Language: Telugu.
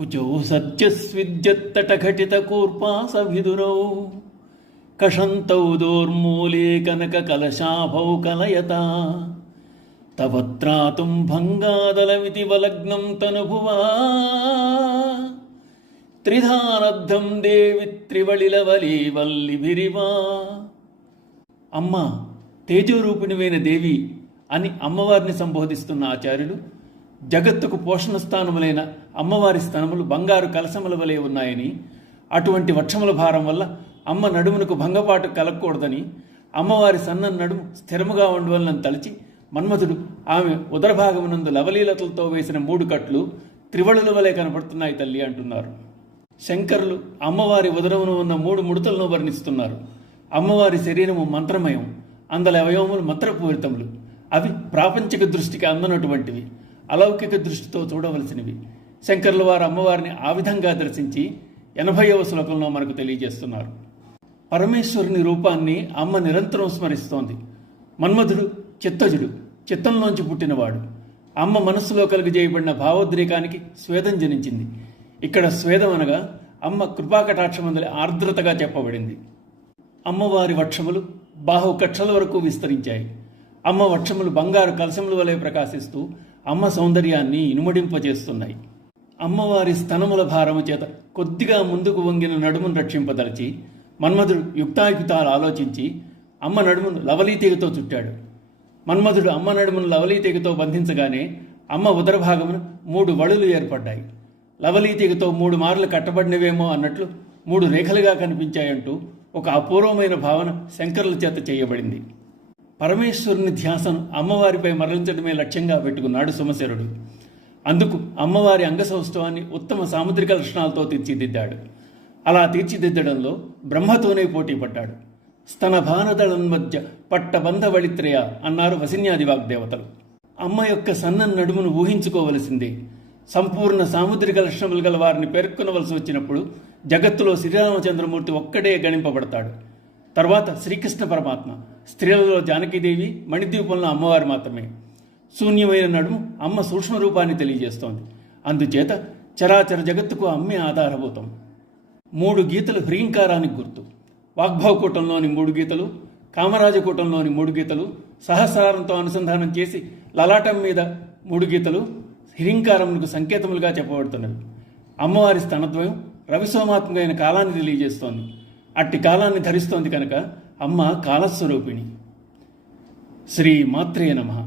కుచౌ సత్యస్విద్యత్తటఘటితకూర్పాసవిదురౌ కషంతౌ దోర్మూలే కనకకలశాభౌ కలయతా తవ త్రాతుం భంగాదలమితి వలగ్నం తనుభువా త్రిధానద్ధం దేవి త్రివళిలవలీ వల్లిభిరివా. అమ్మ తేజోరూపిణివైన దేవి అని అమ్మవారిని సంబోధిస్తున్న ఆచార్యులు జగత్తుకు పోషణ స్థానములైన అమ్మవారి స్థానములు బంగారు కలశముల వలె ఉన్నాయని, అటువంటి వక్షముల భారం వల్ల అమ్మ నడుమునకు భంగపాటు కలగకూడదని, అమ్మవారి సన్న నడుము స్థిరముగా ఉండవలనని తలచి మన్మథుడు ఆమె ఉదరభాగమునందు లవలీలతలతో వేసిన 3 కట్లు త్రివళుల వలె కనపడుతున్నాయి తల్లి అంటున్నారు. శంకరులు అమ్మవారి ఉదరమును ఉన్న 3 ముడతలను వర్ణిస్తున్నారు. అమ్మవారి శరీరము మంత్రమయం, అందల అవయవములు మంత్రపూరితములు. అవి ప్రాపంచిక దృష్టికి అందనటువంటివి, అలౌకిక దృష్టితో చూడవలసినవి. శంకరుల వారు అమ్మవారిని ఆ విధంగా దర్శించి 80వ శ్లోకంలో మనకు తెలియజేస్తున్నారు. పరమేశ్వరుని రూపాన్ని అమ్మ నిరంతరం స్మరిస్తోంది. మన్మధుడు చిత్తజుడు, చిత్తంలోంచి పుట్టినవాడు. అమ్మ మనస్సులో కలిగజేయబడిన భావోద్రేకానికి స్వేదం జనించింది. ఇక్కడ స్వేదం అనగా అమ్మ కృపాకటాక్షమందలి ఆర్ద్రతగా చెప్పబడింది. అమ్మవారి వక్షములు బాహుకక్షల వరకు విస్తరించాయి. అమ్మ వక్షములు బంగారు కలశముల వలె ప్రకాశిస్తూ అమ్మ సౌందర్యాన్ని ఇనుమడింపజేస్తున్నాయి. అమ్మవారి స్తనముల భారము చేత కొద్దిగా ముందుకు వంగిన నడుమును రక్షింపదలచి మన్మధుడు యుక్తాయుక్తాలు ఆలోచించి అమ్మ నడుమును లవలీతీగతో చుట్టాడు. మన్మధుడు అమ్మ నడుమును లవలీతీగతో బంధించగానే అమ్మ ఉదరభాగమున 3 వళులు ఏర్పడ్డాయి. లవలీతీగతో 3 మార్లు కట్టబడినవేమో అన్నట్లు 3 రేఖలుగా కనిపించాయంటూ ఒక అపూర్వమైన భావన శంకరుల చేత చేయబడింది. పరమేశ్వరుని ధ్యాసను అమ్మవారిపై మరలించడమే లక్ష్యంగా పెట్టుకున్నాడు సుమశరుడు. అందుకు అమ్మవారి అంగసౌష్ఠవాన్ని ఉత్తమ సాముద్రిక లక్షణాలతో తీర్చిదిద్దాడు. అలా తీర్చిదిద్దడంలో బ్రహ్మతోనే పోటీ పడ్డాడు. స్తన భానదళం మధ్య పట్టబంధవళిత్రయ అన్నారు వసిన్యాది వాగ్దేవతలు. అమ్మ యొక్క సన్న నడుమును ఊహించుకోవలసిందే. సంపూర్ణ సాముద్రిక లక్షణములు గల వారిని పేర్కొనవలసి వచ్చినప్పుడు జగత్తులో శ్రీరామచంద్రమూర్తి ఒక్కడే గణింపబడతాడు. తర్వాత శ్రీకృష్ణ పరమాత్మ, స్త్రీలలో జానకీదేవి, మణిద్వీపంలో అమ్మవారు మాత్రమే. శూన్యమైన నడుము అమ్మ సూక్ష్మ రూపాన్ని తెలియజేస్తోంది. అందుచేత చరాచర జగత్తుకు అమ్మే ఆధారభూతం. 3 గీతలు హ్రీంకారానికి గుర్తు. వాగ్భవకూటంలోని 3 గీతలు, కామరాజకూటంలోని 3 గీతలు సహస్రారంతో అనుసంధానం చేసి లలాటం మీద 3 గీతలు హ్రీంకారమునకు సంకేతములుగా చెప్పబడుతున్నవి. అమ్మవారి స్తనద్వయం రవిసోమాత్మకమైన కాలాన్ని తెలియజేస్తోంది. అట్టి కాలాన్ని ధరిస్తోంది కనుక అమ్మ కాలస్వరూపిణి. శ్రీ మాత్రే నమః.